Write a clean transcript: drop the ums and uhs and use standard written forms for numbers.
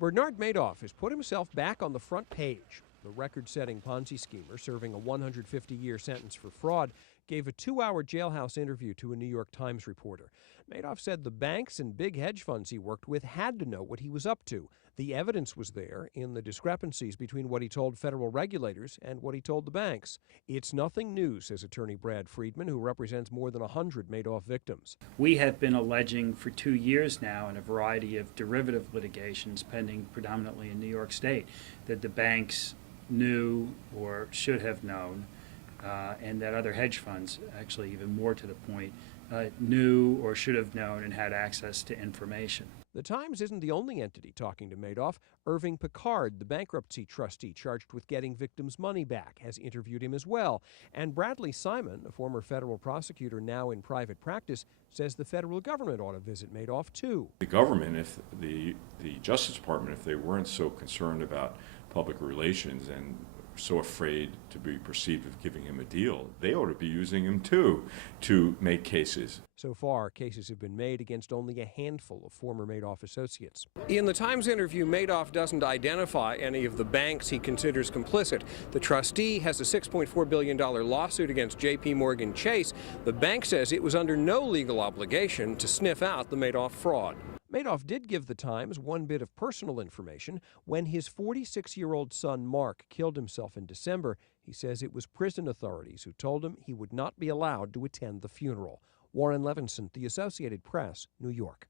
Bernard Madoff has put himself back on the front page. The record-setting Ponzi schemer, serving a 150-year sentence for fraud, gave a 2-hour jailhouse interview to a New York Times reporter. Madoff said the banks and big hedge funds he worked with had to know what he was up to. The evidence was there in the discrepancies between what he told federal regulators and what he told the banks. It's nothing new, says attorney Brad Friedman, who represents more than 100 Madoff victims. We have been alleging for 2 years now in a variety of derivative litigations pending predominantly in New York State that the banks knew or should have known, and that other hedge funds, actually even more to the point, knew or should have known and had access to information. The Times isn't the only entity talking to Madoff. Irving Picard, the bankruptcy trustee charged with getting victims' money back, has interviewed him as well. And Bradley Simon, a former federal prosecutor now in private practice, says the federal government ought to visit Madoff too. The government, if the Justice Department, if they weren't so concerned about public relations and so afraid to be perceived of giving him a deal, they ought to be using him too to make cases. So far, cases have been made against only a handful of former Madoff associates. In the Times interview, Madoff doesn't identify any of the banks he considers complicit. The trustee has a $6.4 billion lawsuit against J.P. Morgan Chase. The bank says it was under no legal obligation to sniff out the Madoff fraud. Madoff did give the Times one bit of personal information. When his 46-year-old son Mark killed himself in December, he says it was prison authorities who told him he would not be allowed to attend the funeral. Warren Levinson, The Associated Press, New York.